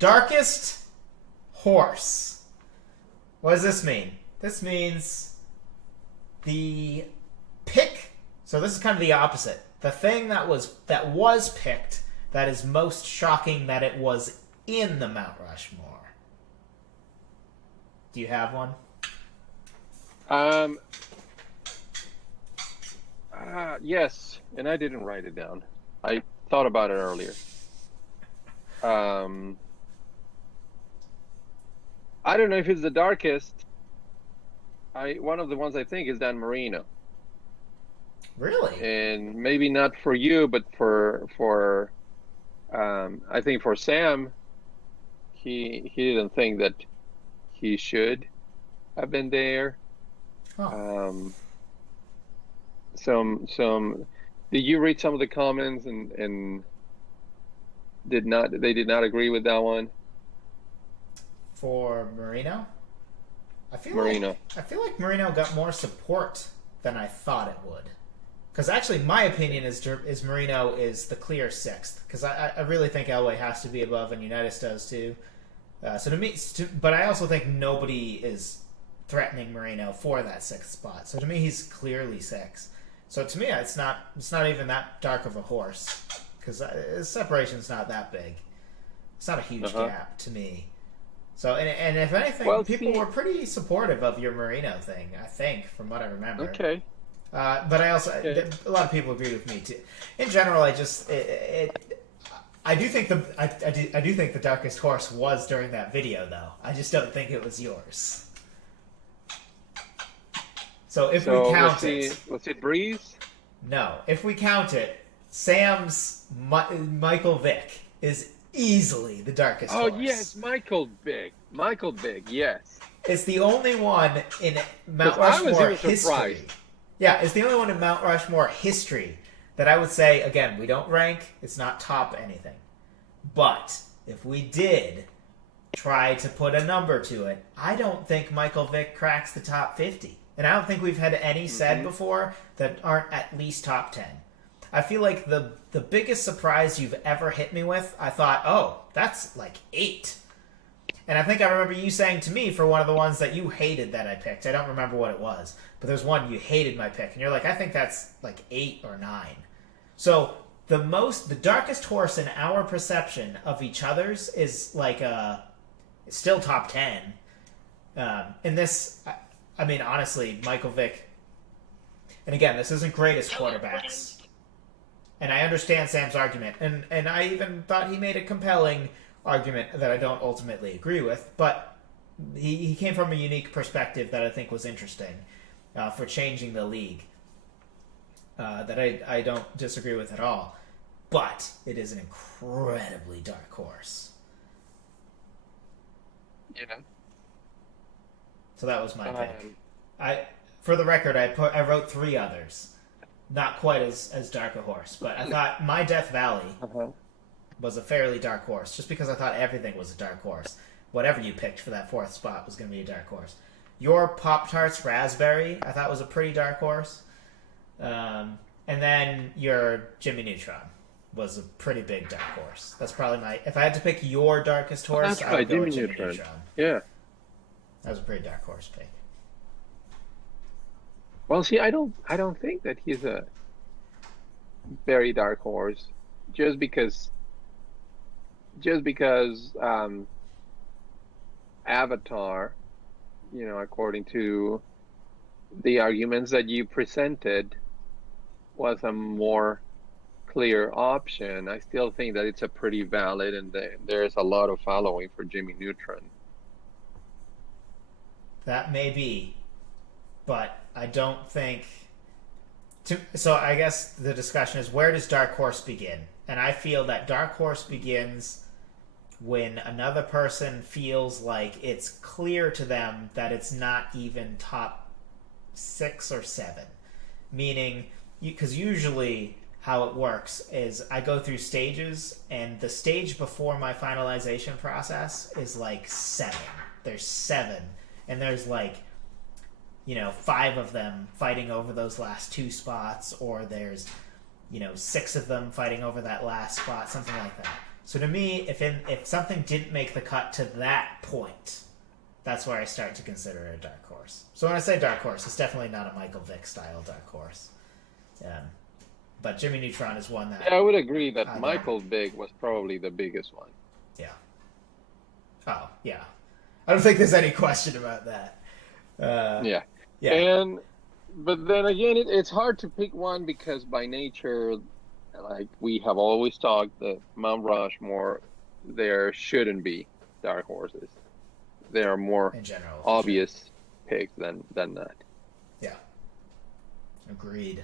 Darkest horse. What does this mean? This means the pick. So this is kind of the opposite. The thing that was picked that is most shocking that it was in the Mount Rushmore. Do you have one? Yes, and I didn't write it down. I thought about it earlier. I don't know if it's the darkest. One of the ones I think is Dan Marino. Really? And maybe not for you, but for I think for Sam, he didn't think that he should have been there. Huh. Some did you read some of the comments and they did not agree with that one? For Marino? I feel Marino. like Marino got more support than I thought it would. Because actually, my opinion is Marino is the clear sixth. Because I really think Elway has to be above, and Unitas does too. So to me, but I also think nobody is threatening Marino for that sixth spot. So to me, he's clearly six. So to me, it's not even that dark of a horse because his separation's not that big. It's not a huge gap to me. So and if anything, people were pretty supportive of your Marino thing. I think, from what I remember. Okay. But I also a lot of people agree with me too. In general, I just I do think the darkest horse was during that video though. I just don't think it was yours. So if we count was it Breeze? No, if we count it, Sam's Michael Vick is easily the darkest horse. Oh yes, Michael Big, yes. It's the only one in Mount Rushmore history. Surprised. Yeah, it's the only one in Mount Rushmore history that I would say, again, we don't rank, it's not top anything. But if we did try to put a number to it, I don't think Michael Vick cracks the top 50. And I don't think we've had any said before that aren't at least top 10. I feel like the biggest surprise you've ever hit me with, I thought, oh, that's like 8. And I think I remember you saying to me for one of the ones that you hated that I picked. I don't remember what it was. But there's one you hated my pick. And you're like, I think that's like 8 or 9. So the darkest horse in our perception of each other's is like it's still top 10. In this, I mean, honestly, Michael Vick, and again, this isn't greatest quarterbacks. And I understand Sam's argument. And I even thought he made a compelling argument that I don't ultimately agree with. But he came from a unique perspective that I think was interesting for changing the league that I don't disagree with at all. But it is an incredibly dark horse. Yeah. So that was my pick. For the record, I wrote 3 others. Not quite as dark a horse, but I thought My Death Valley was a fairly dark horse, just because I thought everything was a dark horse. Whatever you picked for that 4th spot was going to be a dark horse. Your Pop-Tarts Raspberry, I thought was a pretty dark horse. And then your Jimmy Neutron was a pretty big dark horse. That's probably if I had to pick your darkest horse, I would go with Jimmy Neutron. Yeah. That was a pretty dark horse pick. Well, see, I don't think that he's a very dark horse, just because Avatar, according to the arguments that you presented, was a more clear option. I still think that it's a pretty valid, and there's a lot of following for Jimmy Neutron. That may be, but I don't think... So I guess the discussion is, where does Dark Horse begin? And I feel that Dark Horse begins when another person feels like it's clear to them that it's not even top 6 or 7. Meaning, because usually how it works is I go through stages, and the stage before my finalization process is like 7. There's 7. And there's 5 of them fighting over those last 2 spots, or there's 6 of them fighting over that last spot, something like that. So to me, if something didn't make the cut to that point, that's where I start to consider it a dark horse. So when I say dark horse, it's definitely not a Michael Vick style dark horse. But Jimmy Neutron is one that... Yeah, I would agree that Michael Vick was probably the biggest one. Yeah. Oh, yeah. I don't think there's any question about that. Yeah. Yeah. But then again, it's hard to pick one because by nature, like we have always talked, that Mount Rushmore, there shouldn't be dark horses. There are more In general, obvious picks than that. Yeah. Agreed.